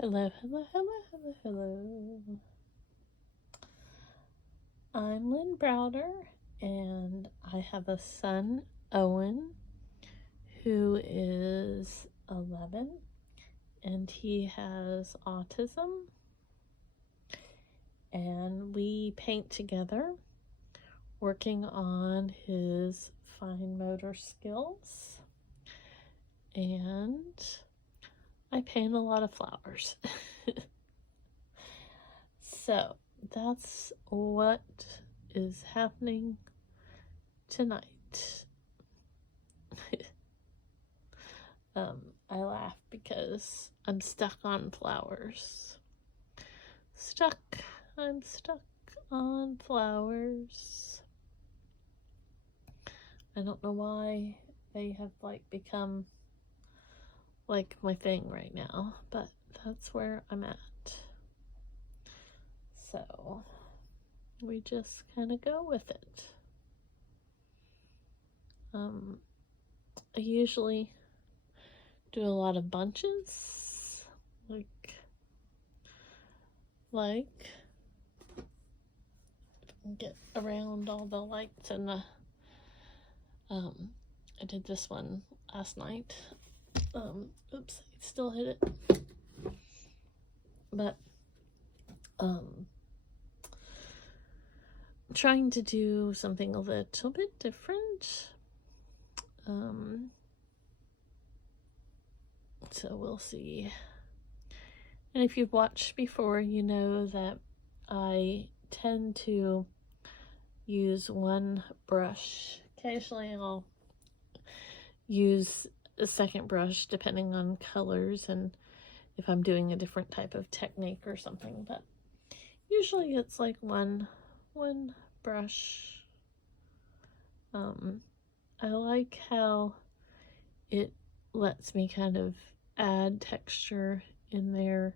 Hello, hello, hello, hello, hello. I'm Lynn Browder, and I have a son, Owen, who is 11, and he has autism. And we paint together, working on his fine motor skills. And I paint a lot of flowers. So that's what is happening tonight. I laugh because I'm stuck on flowers. I'm stuck on flowers. I don't know why they have become like my thing right now, but that's where I'm at. So we just kind of go with it. I usually do a lot of bunches, like get around all the lights and the I did this one last night. Oops, I still hit it. But I'm trying to do something a little bit different. So we'll see. And if you've watched before, you know that I tend to use one brush. Occasionally I'll use a second brush depending on colors and if I'm doing a different type of technique or something, but usually it's like one brush. I like how it lets me kind of add texture in there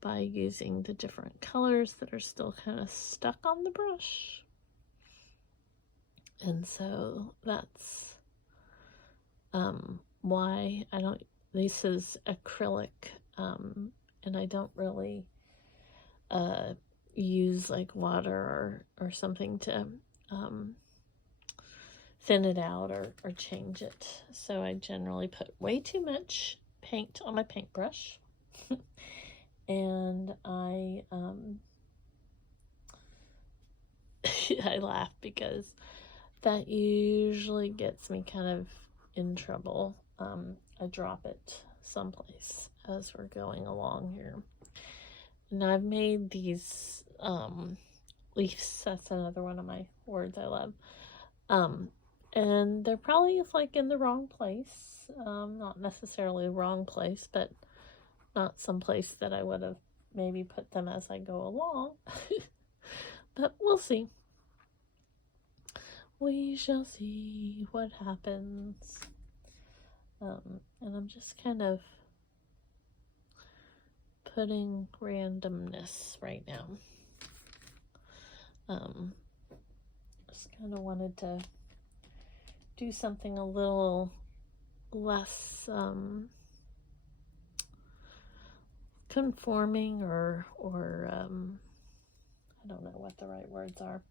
by using the different colors that are still kind of stuck on the brush. And so that's why I don't, this is acrylic, and I don't really use like water or something to thin it out or change it. So I generally put way too much paint on my paintbrush. And I I laugh because that usually gets me kind of in trouble. I drop it someplace as we're going along here. And I've made these leaves. That's another one of my words I love. And they're probably like in the wrong place. Not necessarily the wrong place, but not some place that I would have maybe put them as I go along. But we'll see. We shall see what happens. And I'm just kind of putting randomness right now. Just kind of wanted to do something a little less conforming or I don't know what the right words are.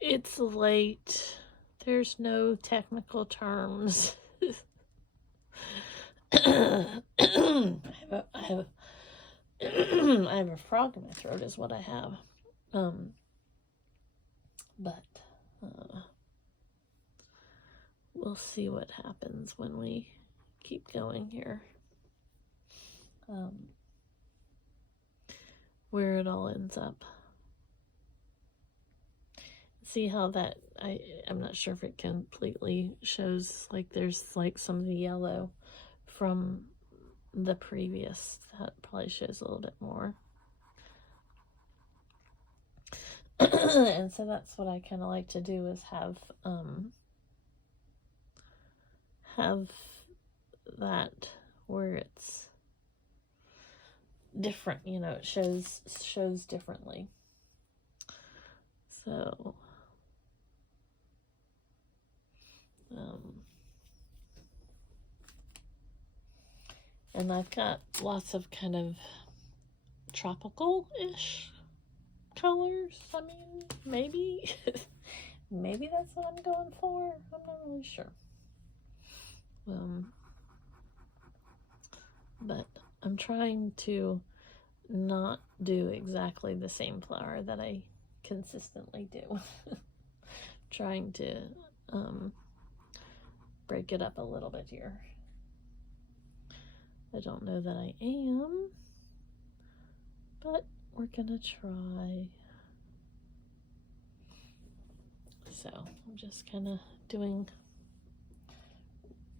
It's late. There's no technical terms. I have a frog in my throat is what I have. But we'll see what happens when we keep going here. Where it all ends up. See how that, I'm not sure if it completely shows, like there's like some of the yellow from the previous. That probably shows a little bit more. And so that's what I kind of like to do is have that where it's different, you know, it shows differently. So and I've got lots of kind of tropical-ish colors. I mean, maybe. Maybe that's what I'm going for. I'm not really sure. But I'm trying to not do exactly the same flower that I consistently do. Trying to break it up a little bit here. I don't know that I am, but we're gonna try. So I'm just kind of doing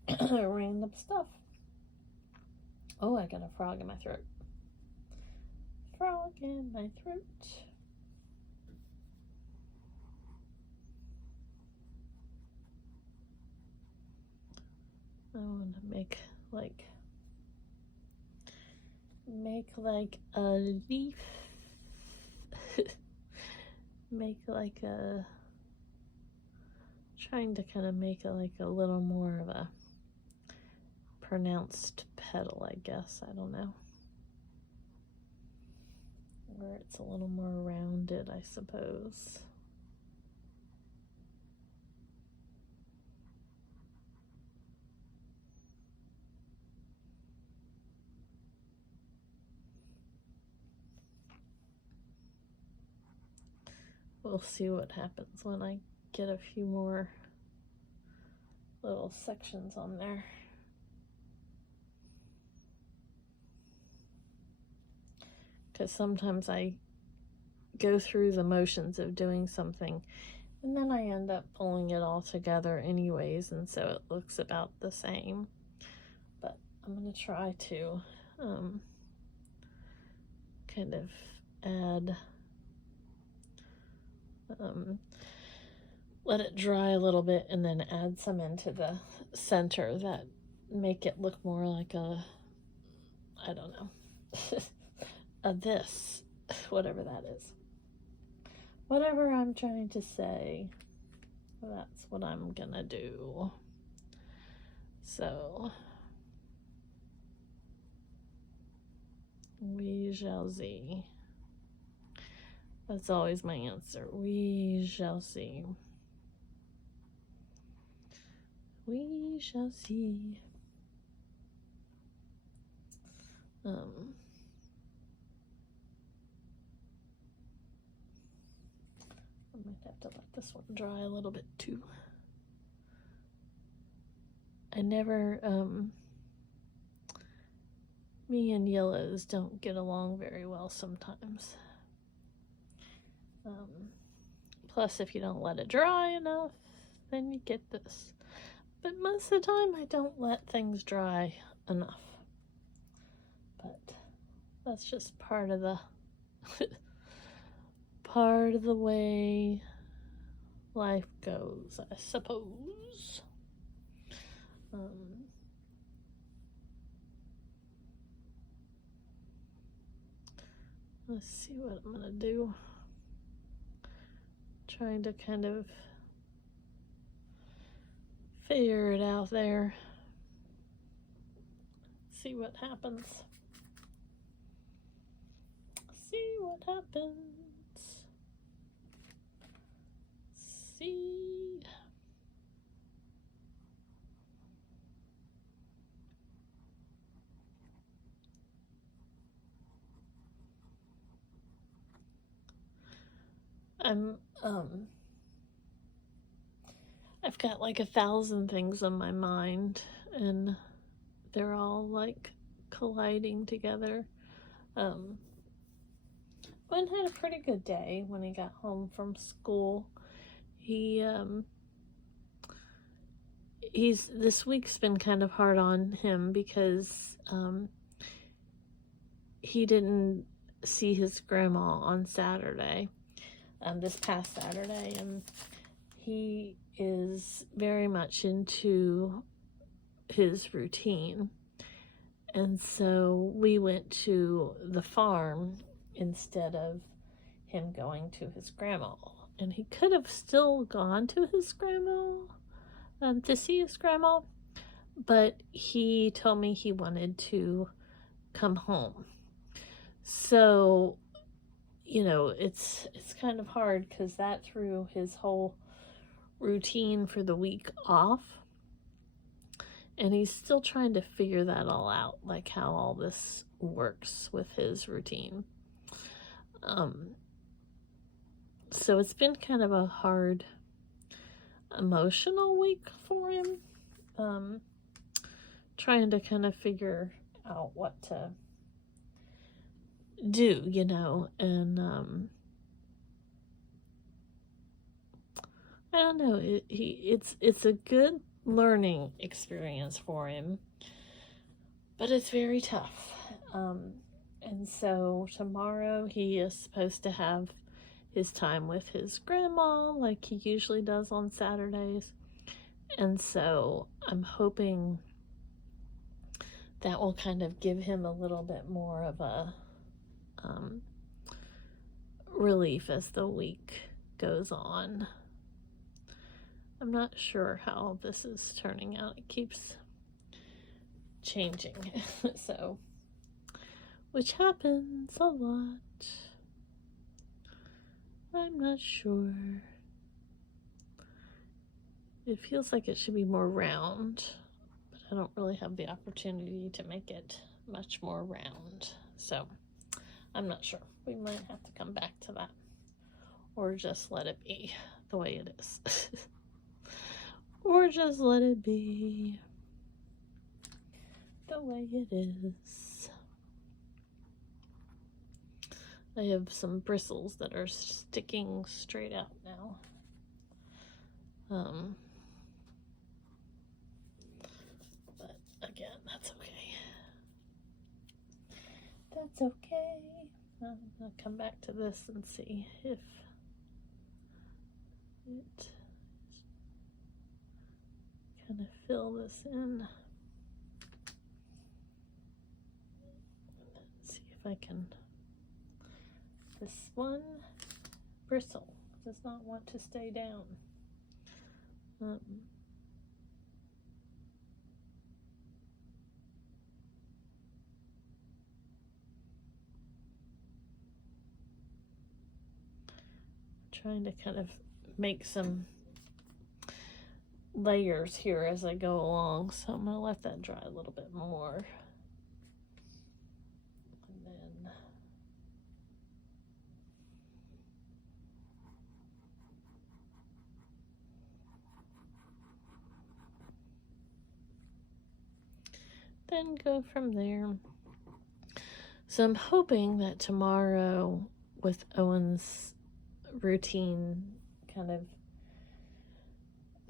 random stuff. Oh, I got a frog in my throat. Frog in my throat. I want to make like a leaf. Make like a, trying to kind of make it like a little more of a pronounced petal, I guess. I don't know. Where it's a little more rounded, I suppose. We'll see what happens when I get a few more little sections on there. Because sometimes I go through the motions of doing something and then I end up pulling it all together anyways, and so it looks about the same. But I'm going to try to kind of add, let it dry a little bit and then add some into the center that make it look more like a, I don't know, a this, whatever that is. Whatever I'm trying to say, that's what I'm gonna do. So, we shall see. That's always my answer. We shall see. We shall see. I might have to let this one dry a little bit too. I never, me and yellows don't get along very well sometimes. Plus, if you don't let it dry enough, then you get this. But most of the time, I don't let things dry enough. But that's just part of the part of the way life goes, I suppose. Let's see what I'm gonna do. Trying to kind of figure it out there. See what happens. See what happens. See. I've got like 1,000 things on my mind, and they're all like colliding together. Owen had a pretty good day when he got home from school. This week's been kind of hard on him because he didn't see his grandma on Saturday, this past Saturday, and he is very much into his routine. And so we went to the farm instead of him going to his grandma. And he could have still gone to his grandma, to see his grandma, but he told me he wanted to come home. So, you know, it's kind of hard because that threw his whole routine for the week off. And he's still trying to figure that all out, like how all this works with his routine. So it's been kind of a hard emotional week for him. Trying to kind of figure out what to do, you know, and I don't know. It's a good learning experience for him, but it's very tough. And so tomorrow he is supposed to have his time with his grandma like he usually does on Saturdays. And so I'm hoping that will kind of give him a little bit more of a relief as the week goes on. I'm not sure how this is turning out. It keeps changing. So, which happens a lot. I'm not sure. It feels like it should be more round, but I don't really have the opportunity to make it much more round. So, I'm not sure. We might have to come back to that, or just let it be the way it is. Or just let it be the way it is. I have some bristles that are sticking straight out now. But again, that's okay. That's okay. I'll come back to this and see if it kind of fill this in. Let's see if I can. This one bristle does not want to stay down. Trying to kind of make some layers here as I go along, so I'm going to let that dry a little bit more. And then go from there. So I'm hoping that tomorrow, with Owen's routine kind of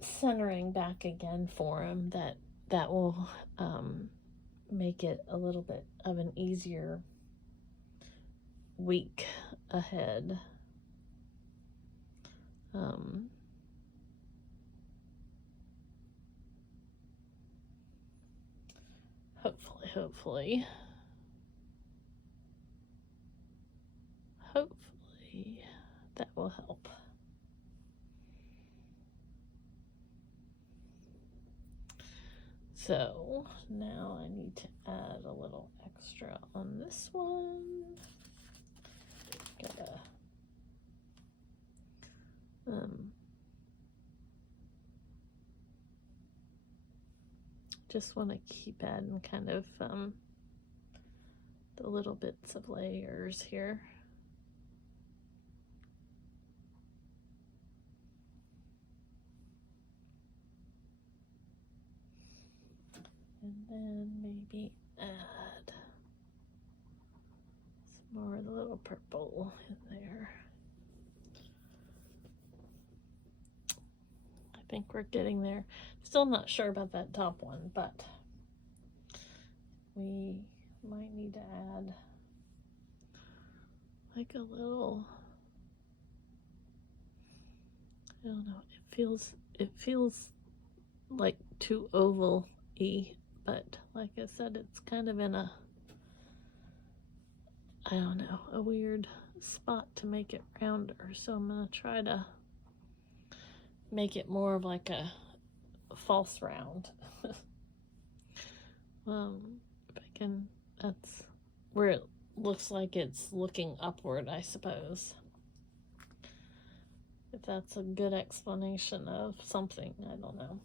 centering back again for him, that will make it a little bit of an easier week ahead. Hopefully that will help. So now I need to add a little extra on this one. Gotta just want to keep adding kind of the little bits of layers here. And then maybe add some more of the little purple in there. I think we're getting there. Still not sure about that top one, but we might need to add like a little, I don't know, it feels like too oval-y, but like I said, it's kind of in a, I don't know, a weird spot to make it rounder. So I'm gonna try to make it more of like a false round. If I can, that's where it looks like it's looking upward, I suppose. If that's a good explanation of something, I don't know.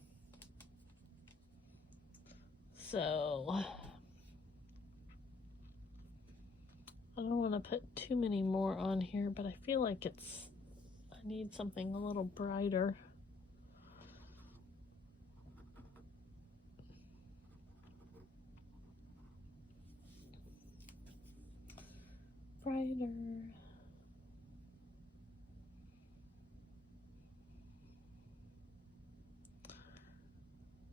So I don't want to put too many more on here, but I feel like I need something a little brighter. Brighter.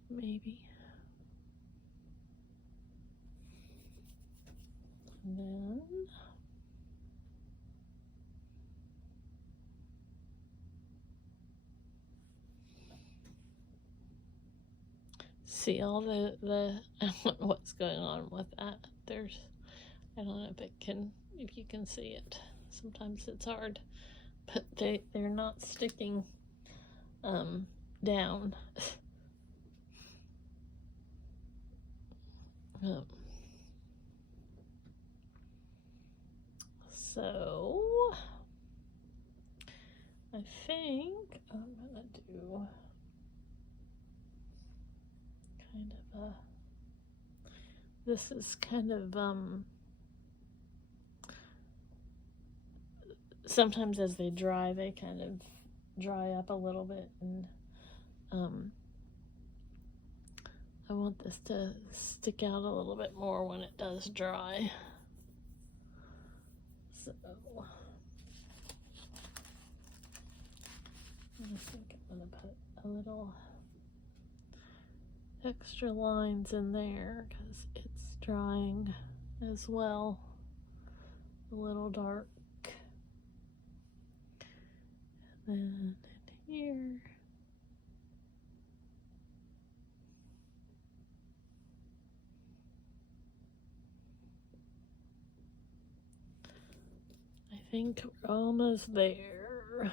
Maybe. And then see all the I don't know what's going on with that. I don't know if you can see it. Sometimes it's hard, but they're not sticking down. So I think I'm gonna do kind of a, this is kind of sometimes as they dry, they kind of dry up a little bit, and I want this to stick out a little bit more when it does dry. So I think I'm going to put a little extra lines in there because it's drying as well. A little dark. And then in here. I think we're almost there.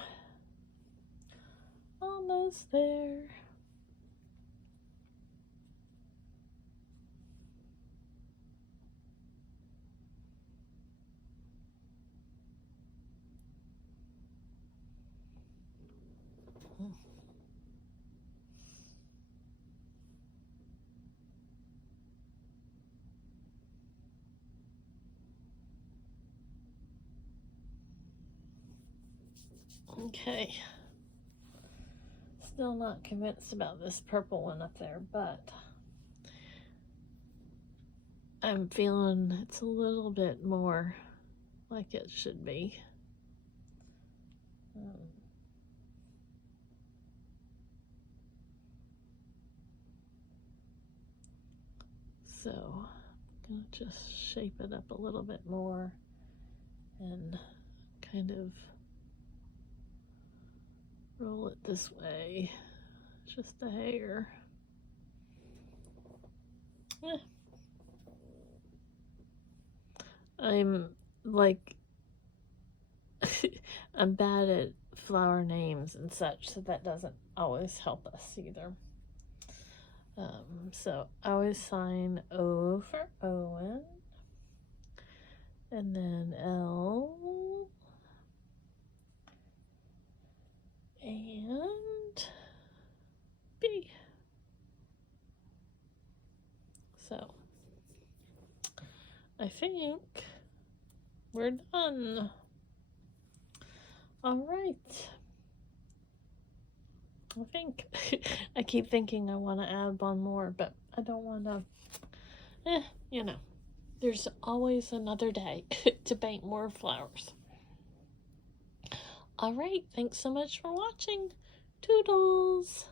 Almost there. Okay. Still not convinced about this purple one up there, but I'm feeling it's a little bit more like it should be. So I'm going to just shape it up a little bit more and kind of roll it this way, just a hair. I'm like, I'm bad at flower names and such, so that doesn't always help us either. So I always sign O for Owen, and then L, and B. So I think we're done. All right. I think I keep thinking I want to add one more, but I don't want to, you know, there's always another day to paint more flowers. All right. Thanks so much for watching. Toodles.